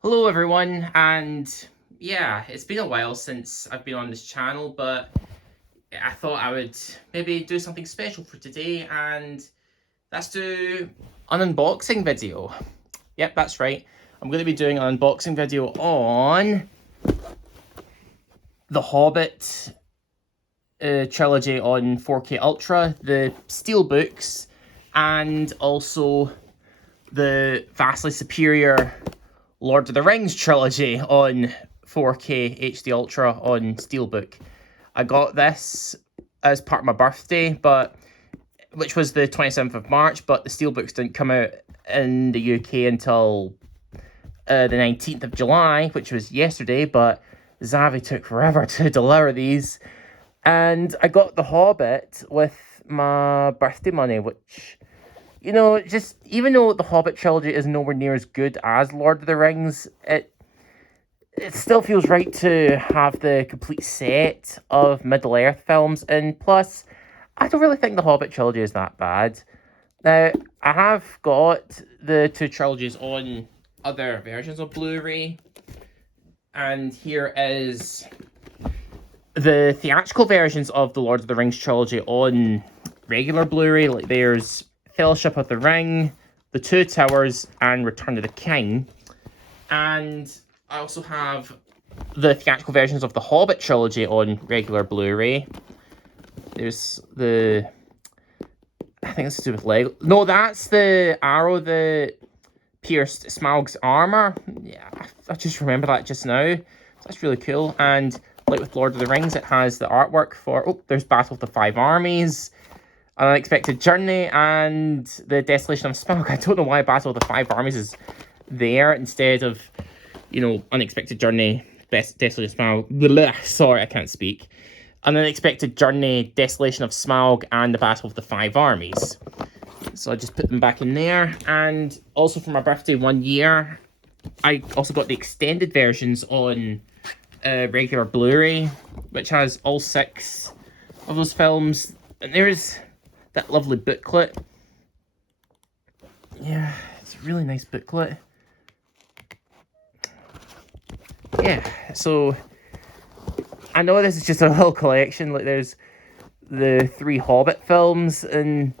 Hello everyone, and yeah, it's been a while since I've been on this channel, but I thought I would maybe do something special for today, and that's do an unboxing video. Yep, that's right. I'm going to be doing an unboxing video on the Hobbit trilogy on 4K Ultra, the Steelbooks, and also the vastly superior Lord of the Rings trilogy on 4K HD Ultra on Steelbook. I got this as part of my birthday, which was the 27th of March, but the Steelbooks didn't come out in the UK until the 19th of July, which was yesterday, but Zavi took forever to deliver these. And I got The Hobbit with my birthday money, which, you know, just even though the Hobbit trilogy is nowhere near as good as Lord of the Rings, it still feels right to have the complete set of Middle-earth films, and plus, I don't really think the Hobbit trilogy is that bad. Now, I have got the two trilogies on other versions of Blu-ray, and here is the theatrical versions of the Lord of the Rings trilogy on regular Blu-ray. Like, there's Fellowship of the Ring, The Two Towers, and Return of the King. And I also have the theatrical versions of the Hobbit trilogy on regular Blu-ray. There's the... I think it's to do with Lego. No, that's the arrow that pierced Smaug's armor. Yeah, I just remember that just now. So that's really cool. And like with Lord of the Rings, it has the artwork for... Oh, there's Battle of the Five Armies, An Unexpected Journey, and the Desolation of Smaug. I don't know why Battle of the Five Armies is there instead of, you know, Unexpected Journey, Desolation of Smaug. Blah, sorry, I can't speak. An Unexpected Journey, Desolation of Smaug, and the Battle of the Five Armies. So I just put them back in there. And also for my birthday 1 year, I also got the extended versions on regular Blu-ray, which has all 6 of those films. And there's that lovely booklet. Yeah, it's a really nice booklet. Yeah, so I know this is just a little collection. Like, there's the 3 Hobbit films, and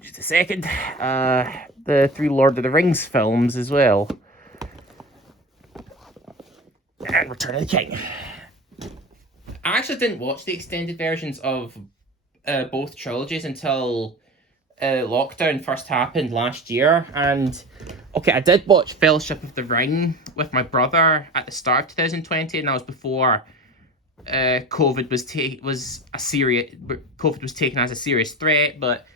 just a second, the 3 Lord of the Rings films as well, and Return of the King. I actually didn't watch the extended versions of both trilogies until lockdown first happened last year. And okay, I did watch Fellowship of the Ring with my brother at the start of 2020, and that was before COVID was taken as a serious threat. But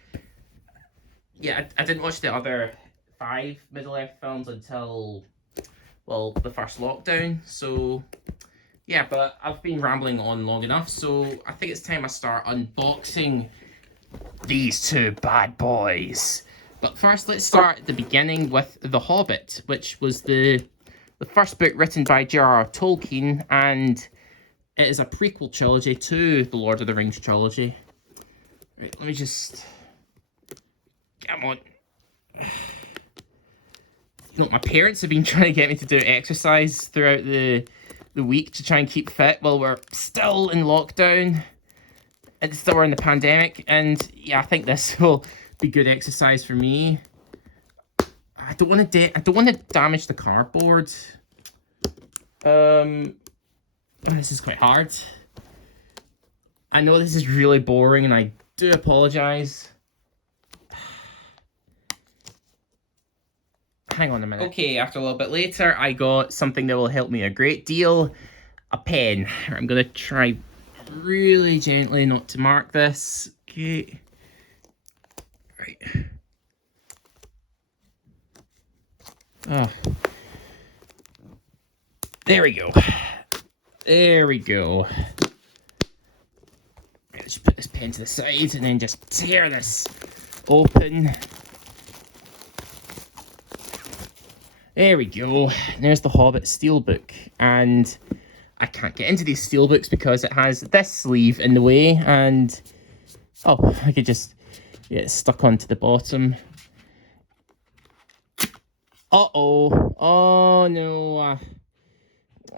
yeah, I didn't watch the other 5 Middle-earth films until, well, the first lockdown. So yeah, but I've been rambling on long enough, so I think it's time I start unboxing these 2 bad boys. But first, let's start at the beginning with The Hobbit, which was the first book written by J.R.R. Tolkien, and it is a prequel trilogy to the Lord of the Rings trilogy. Right, let me just... Come on. You know, my parents have been trying to get me to do exercise throughout the week to try and keep fit while we're still in lockdown. It's still we're in the pandemic, and yeah, I think this will be good exercise for me. I don't want to damage the cardboard. This is quite hard. I know this is really boring, and I do apologize. Hang on a minute. Okay, after a little bit later, I got something that will help me a great deal. A pen. I'm gonna try really gently not to mark this. Okay. Right. Oh. There we go. There we go. Let's put this pen to the side and then just tear this open. There we go. There's the Hobbit Steelbook, and I can't get into these Steelbooks because it has this sleeve in the way, and oh, I could just get it stuck onto the bottom. Uh-oh. Oh, no.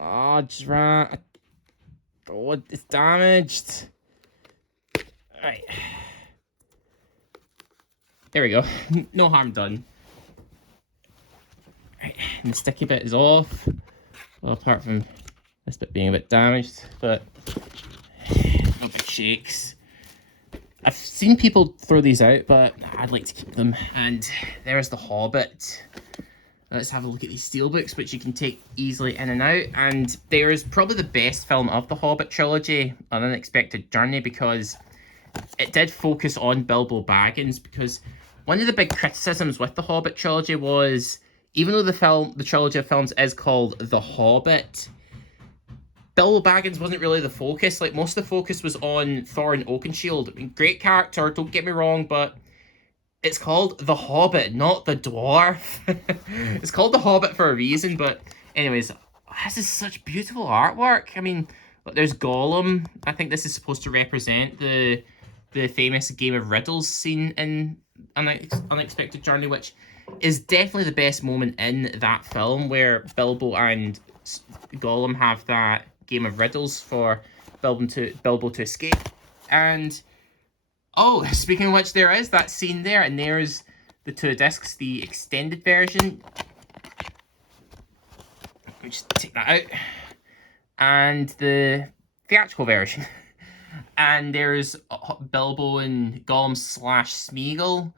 Oh, just right. Oh, it's damaged. Alright. There we go. No harm done. Right. And the sticky bit is off. Well, apart from this bit being a bit damaged, but no big shakes. I've seen people throw these out, but I'd like to keep them. And there's the Hobbit. Let's have a look at these steelbooks, which you can take easily in and out. And there's probably the best film of the Hobbit trilogy, An Unexpected Journey, because it did focus on Bilbo Baggins. Because one of the big criticisms with the Hobbit trilogy was, even though the trilogy of films is called The Hobbit, Bilbo Baggins wasn't really the focus. Like, most of the focus was on Thorin Oakenshield. I mean, great character, don't get me wrong, but it's called The Hobbit, not the Dwarf. It's called The Hobbit for a reason, but anyways, this is such beautiful artwork. I mean, look, there's Gollum. I think this is supposed to represent the famous game of riddles scene in Unexpected Journey, which is definitely the best moment in that film, where Bilbo and Gollum have that game of riddles for Bilbo to escape. And oh, speaking of which, there is that scene there, and there's the two discs, the extended version. Let me just take that out. And the theatrical version. And there's Bilbo and Gollum / Smeagol.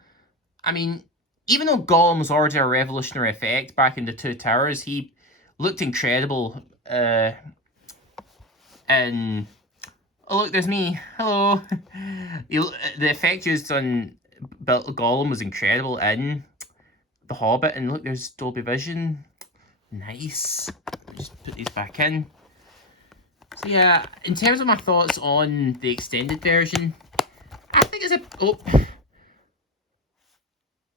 I mean, even though Gollum was already a revolutionary effect back in the Two Towers, he looked incredible. And oh, look, there's me. Hello. The effect used on Gollum was incredible in The Hobbit. And look, there's Dolby Vision. Nice. Just put these back in. So yeah, in terms of my thoughts on the extended version, I think it's a... Oh.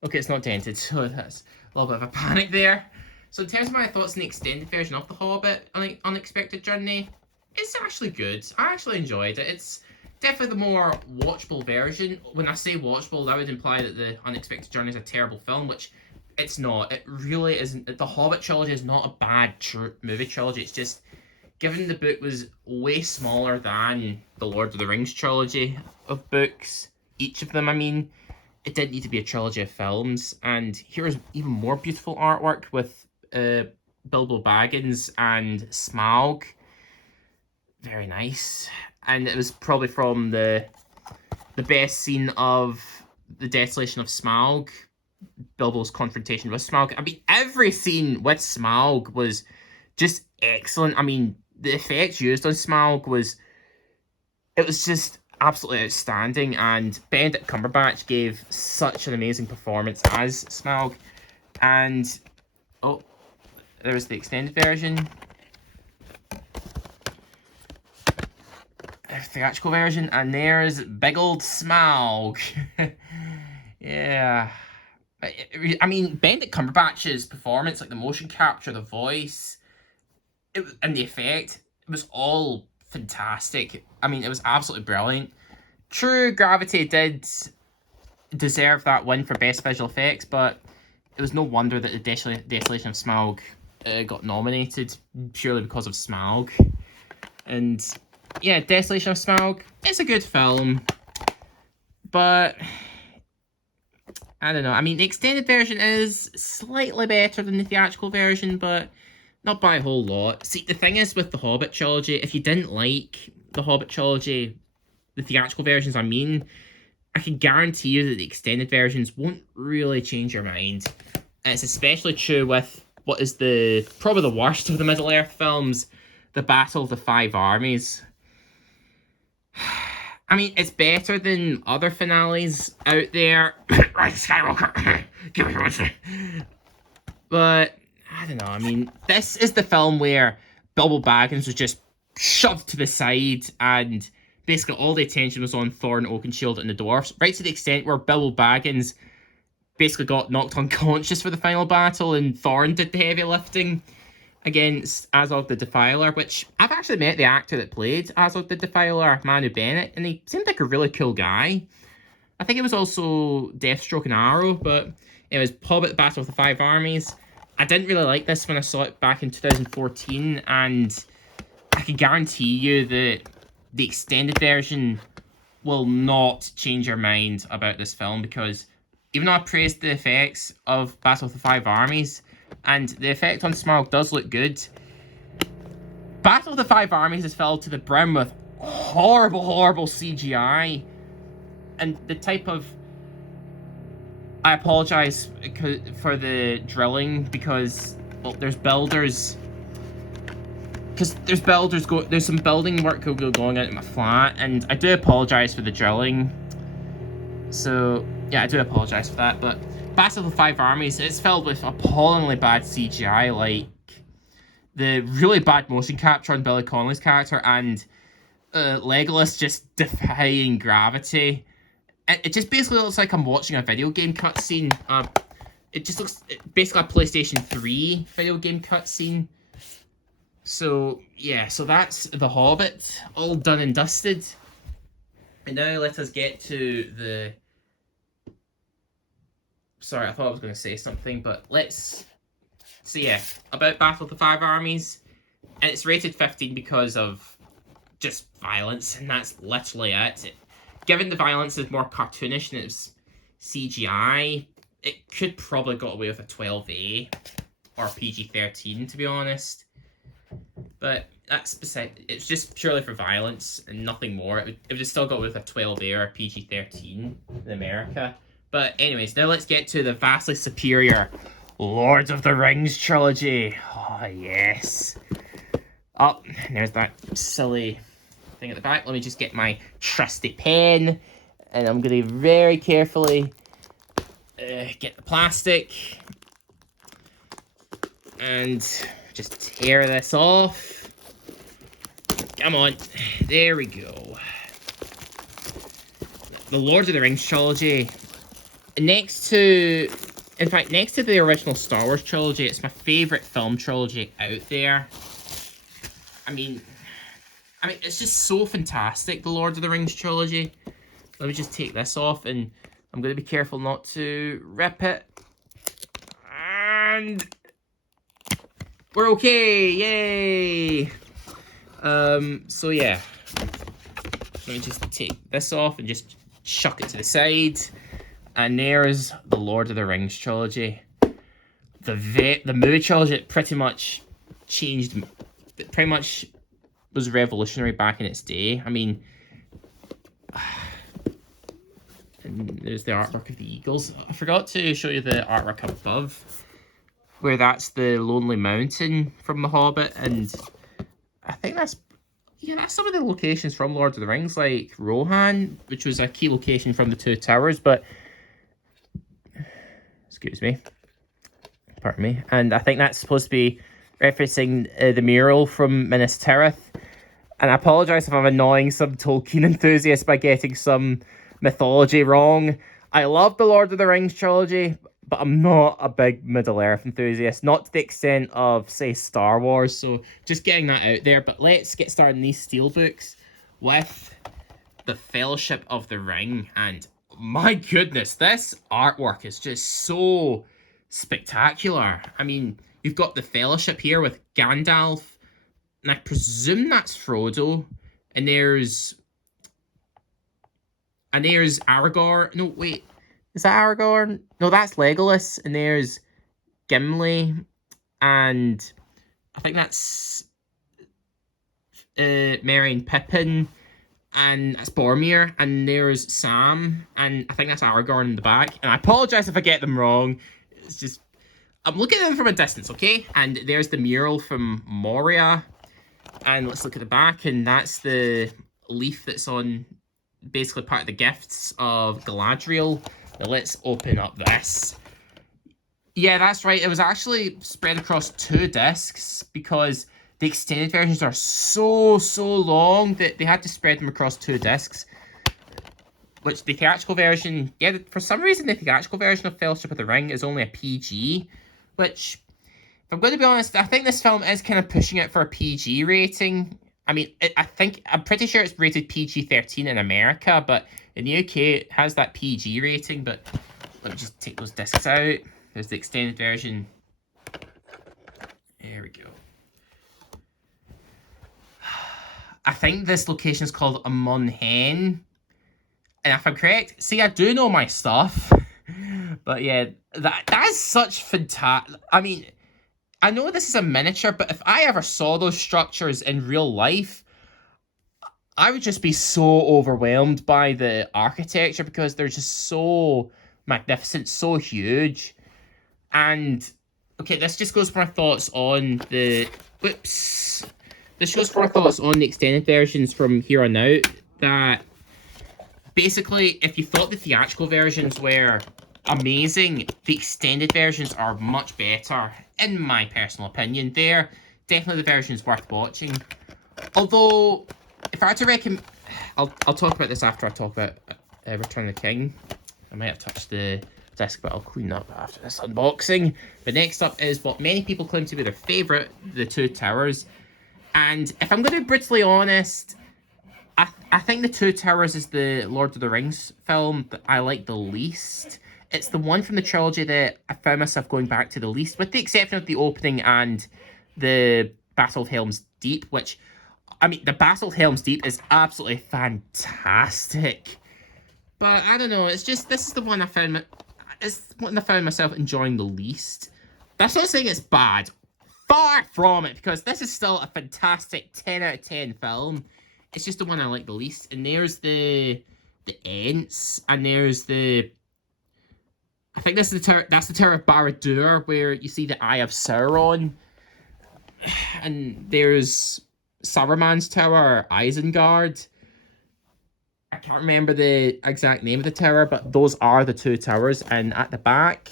Okay, it's not dented, so that's a little bit of a panic there. So in terms of my thoughts on the extended version of The Hobbit, Unexpected Journey, it's actually good. I actually enjoyed it. It's definitely the more watchable version. When I say watchable, that would imply that the Unexpected Journey is a terrible film, which it's not. It really isn't. The Hobbit trilogy is not a bad movie trilogy. It's just, given the book was way smaller than the Lord of the Rings trilogy of books, each of them, I mean, it didn't need to be a trilogy of films. And here's even more beautiful artwork with Bilbo Baggins and Smaug. Very nice. And it was probably from the best scene of the Desolation of Smaug, Bilbo's confrontation with Smaug. I mean, every scene with Smaug was just excellent. I mean, the effects used on Smaug was just absolutely outstanding, and Benedict Cumberbatch gave such an amazing performance as Smaug. And oh, there was the extended version, theatrical version, and there's big old Smaug. Yeah, I mean, Benedict Cumberbatch's performance, like the motion capture, the voice, and the effect, it was all fantastic. I mean, it was absolutely brilliant. True, Gravity did deserve that win for best visual effects, but it was no wonder that the Desolation of Smaug got nominated purely because of Smaug. And yeah, Desolation of Smaug, it's a good film, but I don't know. I mean, the extended version is slightly better than the theatrical version, but not by a whole lot. See, the thing is with the Hobbit trilogy, if you didn't like the Hobbit trilogy, the theatrical versions, I mean, I can guarantee you that the extended versions won't really change your mind. And it's especially true with what is probably the worst of the Middle-earth films, the Battle of the Five Armies. I mean, it's better than other finales out there. Right, Skywalker, give me your answer. But I don't know. I mean, this is the film where Bilbo Baggins was just shoved to the side, and basically all the attention was on Thorin Oakenshield and the dwarfs, right to the extent where Bilbo Baggins basically got knocked unconscious for the final battle, and Thorin did the heavy lifting against Azog the Defiler, which I've actually met the actor that played Azog the Defiler, Manu Bennett, and he seemed like a really cool guy. I think it was also Deathstroke and Arrow, but it was Hobbit, Battle of the Five Armies. I didn't really like this when I saw it back in 2014, and I can guarantee you that the extended version will not change your mind about this film, because even though I praised the effects of Battle of the Five Armies, and the effect on Smaug does look good, Battle of the Five Armies is filled to the brim with horrible, horrible CGI, and the type of... I apologize for the drilling, because, well, there's builders... Because there's some building work going on at my flat, and I do apologize for the drilling. So, yeah, I do apologize for that, but Battle of the Five Armies, it's filled with appallingly bad CGI, like the really bad motion capture on Billy Connolly's character, and Legolas just defying gravity. It just basically looks like I'm watching a video game cutscene. It just looks basically a PlayStation 3 video game cutscene. So, yeah, so that's The Hobbit, all done and dusted. And now let us get to the... Sorry, I thought I was going to say something, but let's... So, yeah, about Battle of the Five Armies. And it's rated 15 because of just violence, and that's literally it. Given the violence is more cartoonish than it's CGI, it could probably got away with a 12A or PG-13, to be honest. But that's beside... It's just purely for violence and nothing more. It would have still got with a 12A or PG-13 in America. But anyways, now let's get to the vastly superior Lord of the Rings trilogy. Oh, yes. Oh, and there's that silly thing at the back. Let me just get my trusty pen. And I'm going to very carefully get the plastic. And just tear this off. Come on. There we go. The Lord of the Rings trilogy. Next to the original Star Wars trilogy, it's my favourite film trilogy out there. I mean, it's just so fantastic, the Lord of the Rings trilogy. Let me just take this off, and I'm going to be careful not to rip it. And... we're okay! Yay! So yeah. Let me just take this off and just chuck it to the side. And there's the Lord of the Rings trilogy. The movie trilogy pretty much changed... It pretty much was revolutionary back in its day. I mean... And there's the artwork of the Eagles. I forgot to show you the artwork up above, where that's the Lonely Mountain from The Hobbit, and I think that's some of the locations from Lord of the Rings, like Rohan, which was a key location from the Two Towers, but... Excuse me. Pardon me. And I think that's supposed to be referencing the mural from Minas Tirith. And I apologise if I'm annoying some Tolkien enthusiasts by getting some mythology wrong. I love the Lord of the Rings trilogy, but I'm not a big Middle-earth enthusiast. Not to the extent of, say, Star Wars. So just getting that out there. But let's get started in these steelbooks with the Fellowship of the Ring. And my goodness, this artwork is just so spectacular. I mean, you've got the Fellowship here with Gandalf, and I presume that's Frodo. And there's Aragorn. No, wait. Is that Aragorn? No, that's Legolas. And there's Gimli. And I think that's Merry and Pippin. And that's Boromir. And there's Sam. And I think that's Aragorn in the back. And I apologise if I get them wrong. It's just... I'm looking at them from a distance, okay? And there's the mural from Moria. And let's look at the back. And that's the leaf that's on... basically part of the gifts of Galadriel. Now let's open up this. Yeah, that's right. It was actually spread across 2 discs because the extended versions are so long that they had to spread them across 2 discs. Which the theatrical version, yeah, for some reason the theatrical version of Fellowship of the Ring is only a PG. Which, if I'm going to be honest, I think this film is kind of pushing it for a PG rating. I mean, I'm pretty sure it's rated PG-13 in America, but in the UK it has that PG rating. But let me just take those discs out. There's the extended version There we go. I think this location is called Monhen. And if I'm correct, see, I do know my stuff. But yeah, that is such fantastic. I mean, I know this is a miniature, but if I ever saw those structures in real life, I would just be so overwhelmed by the architecture because they're just so magnificent, so huge. And, okay, this just goes for my thoughts on the... Whoops. This goes for my thoughts on the extended versions from here on out. That, basically, if you thought the theatrical versions were amazing, the extended versions are much better, in my personal opinion. They're definitely the versions worth watching. Although, if I had to recommend... I'll talk about this after I talk about Return of the King. I might have touched the disc, but I'll clean up after this unboxing. But next up is what many people claim to be their favourite, The Two Towers. And if I'm going to be brutally honest, I think The Two Towers is the Lord of the Rings film that I like the least. It's the one from the trilogy that I found myself going back to the least, with the exception of the opening and the Battle of Helm's Deep, which, I mean, the Battle of Helm's Deep is absolutely fantastic. But I don't know, it's just, this is the one I found, it's one I found myself enjoying the least. That's not saying it's bad. Far from it, because this is still a fantastic 10 out of 10 film. It's just the one I like the least. And there's the Ents, and there's the... I think this is the tower, that's the Tower of Barad-dûr, where you see the Eye of Sauron. And there's Saruman's Tower, Isengard. I can't remember the exact name of the tower, but those are the two towers. And at the back,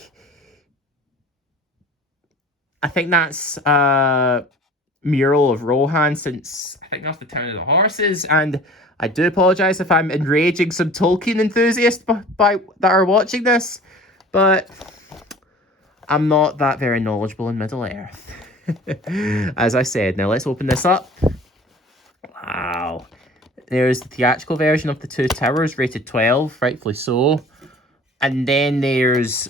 I think that's a mural of Rohan, since I think that's the Town of the Horses. And I do apologise if I'm enraging some Tolkien enthusiasts that are watching this, but I'm not that very knowledgeable in Middle-earth. As I said, now let's open this up. Wow. There's the theatrical version of The Two Towers, rated 12, rightfully so. And then there's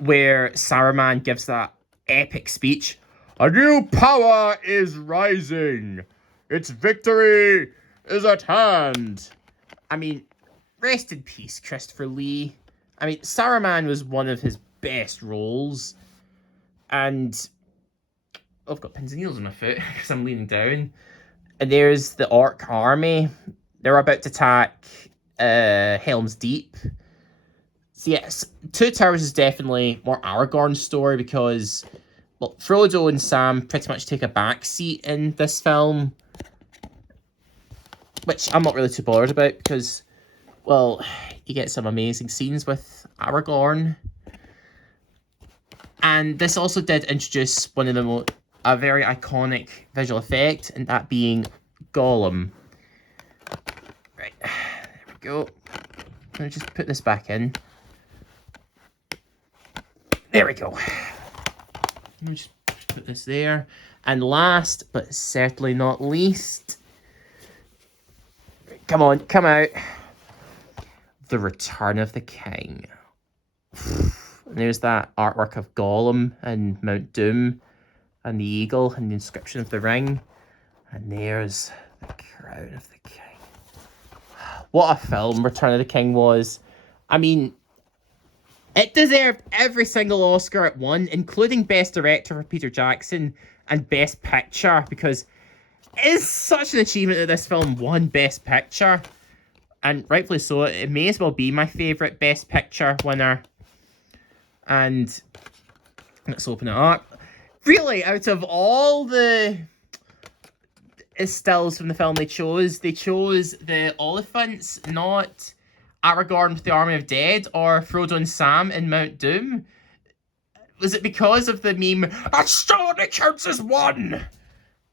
where Saruman gives that epic speech. A new power is rising. Its victory is at hand. I mean, rest in peace, Christopher Lee. I mean, Saruman was one of his best roles. And I've got pins and needles on my foot because I'm leaning down. And there's the Orc army. They're about to attack Helm's Deep. So yes, Two Towers is definitely more Aragorn's story because, well, Frodo and Sam pretty much take a backseat in this film, which I'm not really too bothered about because, well, you get some amazing scenes with Aragorn. And this also did introduce one of the a very iconic visual effect, and that being Gollum. Right, there we go. Let me just put this back in. There we go. Let me just put this there. And last, but certainly not least, come on, come out. The Return of the King. And there's that artwork of Gollum and Mount Doom and the eagle and the inscription of the ring. And there's the crown of the king. What a film Return of the King was. I mean, it deserved every single Oscar it won, including Best Director for Peter Jackson and Best Picture, because it is such an achievement that this film won Best Picture. And rightfully so, it may as well be my favourite Best Picture winner. And let's open it up. Really, out of all the stills from the film they chose the Oliphants, not Aragorn with the Army of Dead or Frodo and Sam in Mount Doom. Was it because of the meme, "That still only counts as one"?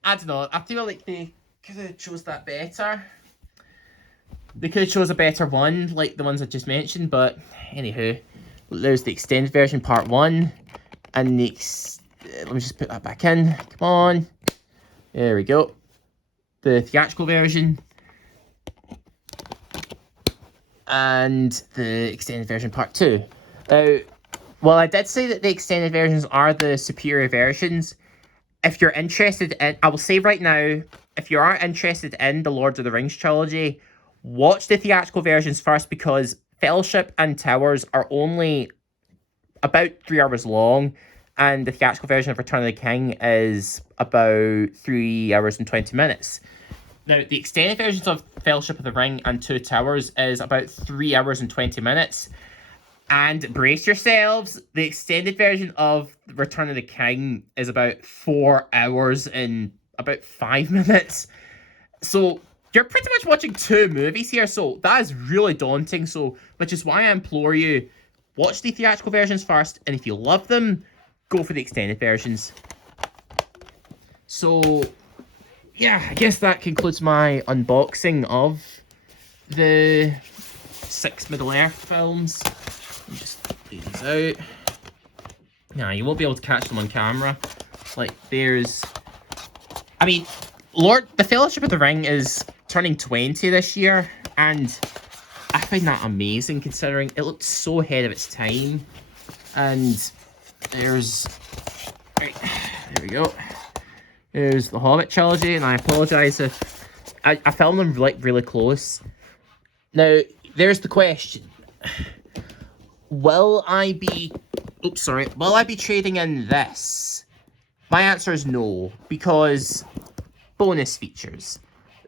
I don't know. I feel like they could have chose that better. They could have chose a better one, like the ones I just mentioned, but anywho. There's the extended version, part 1, and the let me just put that back in. Come on. There we go. The theatrical version. And the extended version, part 2. Now, while I did say that the extended versions are the superior versions, if you're interested in, I will say right now, if you are interested in the Lord of the Rings trilogy, watch the theatrical versions first, because Fellowship and Towers are only about 3 hours long, and the theatrical version of Return of the King is about 3 hours and 20 minutes. Now, the extended versions of Fellowship of the Ring and Two Towers is about 3 hours and 20 minutes. And brace yourselves, the extended version of Return of the King is about 4 hours and about 5 minutes. So you're pretty much watching 2 movies here, so that is really daunting. So, which is why I implore you, watch the theatrical versions first, and if you love them, go for the extended versions. So, yeah, I guess that concludes my unboxing of the 6 Middle-earth films. Let me just lay these out. Nah, you won't be able to catch them on camera. Like, there's... I mean, the Fellowship of the Ring is turning 20 this year, and I find that amazing, considering it looked so ahead of its time. And there's... Right, there we go. There's the Hobbit trilogy, and I apologise if I filmed them like really close. Now, there's the question. Will I be trading in this? My answer is no, because bonus features.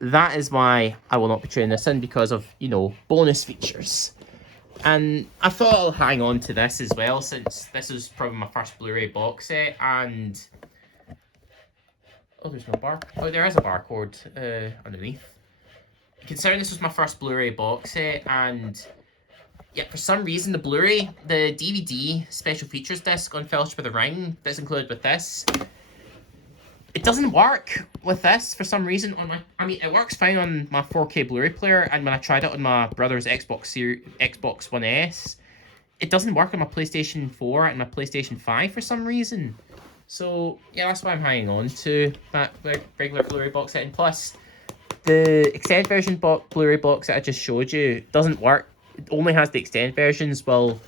That is why I will not be trading this in, because of, you know, bonus features. And I thought I'll hang on to this as well, since this is probably my first Blu-ray box set, and... Oh, there's no oh, there is a barcode underneath. Considering this was my first Blu-ray box set, and yeah, for some reason the Blu-ray, the DVD special features disc on Fellowship of the Ring that's included with this, it doesn't work with this for some reason. I mean, it works fine on my 4K Blu-ray player, and when I tried it on my brother's Xbox One S, it doesn't work on my PlayStation 4 and my PlayStation 5 for some reason. So, yeah, that's why I'm hanging on to that regular Blu-ray box set. And plus, the extended version Blu-ray box that I just showed you doesn't work. It only has the extended versions. Well,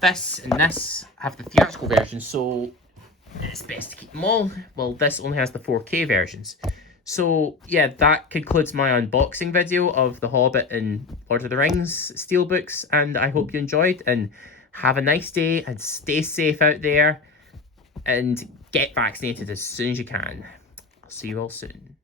this and this have the theatrical version, so it's best to keep them all. Well, this only has the 4K versions. So, yeah, that concludes my unboxing video of The Hobbit and Lord of the Rings Steelbooks, and I hope you enjoyed, and have a nice day, and stay safe out there, and get vaccinated as soon as you can. I'll see you all soon.